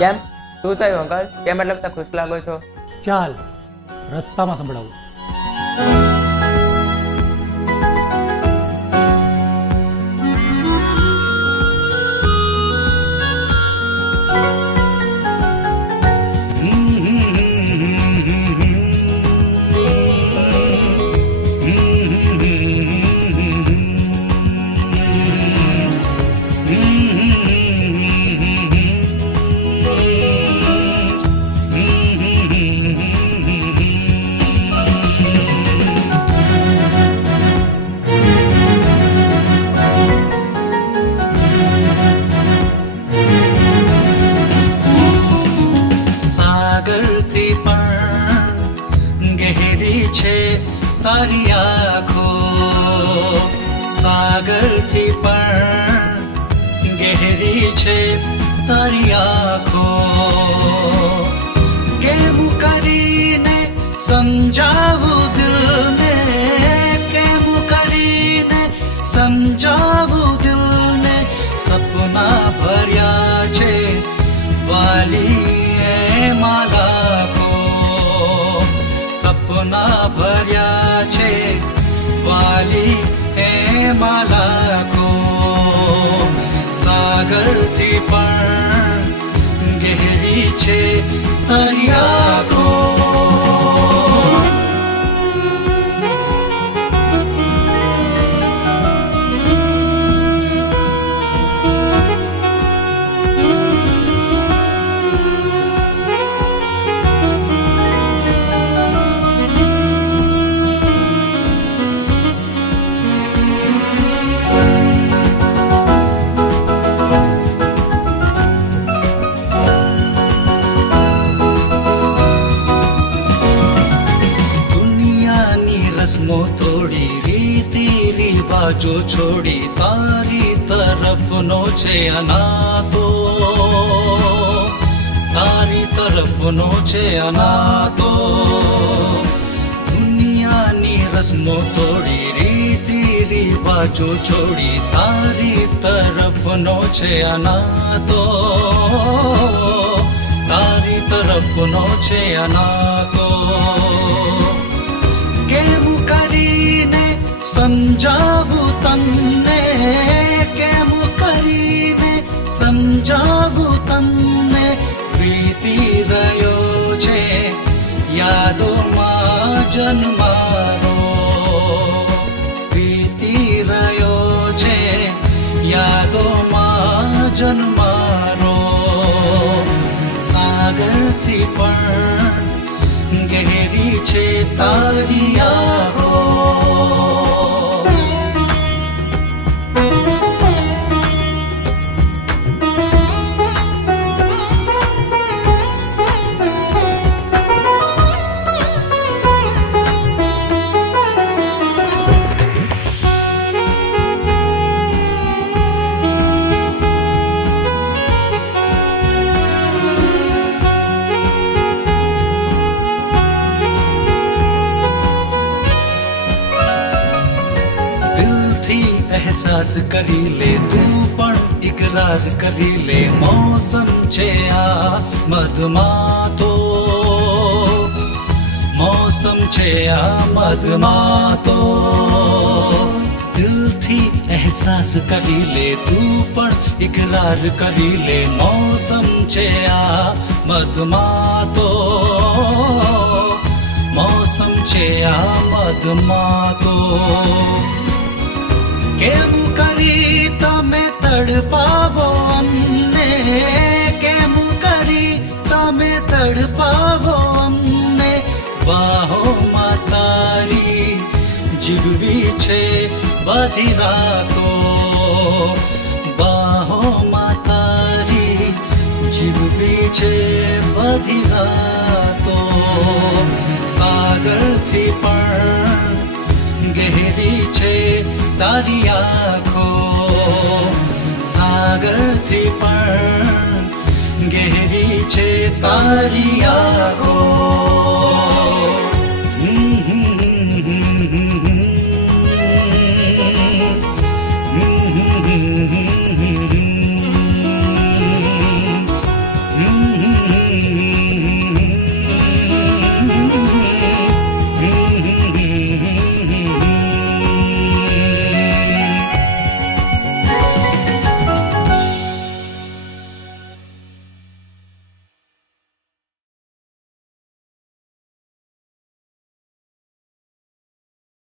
કેમ શું થયું અંકલ? કેમ એટલે બધા ખુશ લાગો છો? ચાલ રસ્તામાં સંભળાવું. તારી આંખો સાગરથી પણ ગહેરી છે તારી આંખો કેમ કરીને સમજાવું દિલને કેમ કરીને સમજાવું દિલને સપના ભર્યા છે વાલી એમાં લાખો સપના ભર્યા છે વાલી એમાં લાખો સાગરથી પણ ગહેરી છે તારી આંખો. તોડી રીતિ રિવાજો છોડી તારી તરફનો છે અનાતો તારી તરફનો છે અનાતો દુનિયાની રસ્મો તોડી રીતિ રિવાજો છોડી તારી તરફનો છે અનાતો તારી તરફનો છે અનાતો કેમ કરીને સમજાવું તમને કેમ કરીને સમજાવું તમને વીતી રહ્યો છે યાદોમાં જન્મારો વીતી રહ્યો છે યાદોમાં જન્મારો સાગરથી પણ ગહેરી છે તારી આંખો. અહેસાસ કરી લે તું પણ ઇકરાર કરી લે મોસમ છે આ મધમાતો મોસમ છે આ મધમાતો દિલથી અહેસાસ કરી લે તું પણ ઇકરાર કરી લે મોસમ છે આ મધમાતો મોસમ છે આ મધમાતો કેમ કરી તમે તડપાવો અમને કેમ કરી તમે તડપાવો અમને બાહોમાં તારી જીવવી છે બધી રાતો બાહોમાં તારી જીવવી છે બધી રાતો સાગરથી પણ ગહેરી છે તારી આંખો સાગરથી પણ ગહેરી છે તારી આંખો.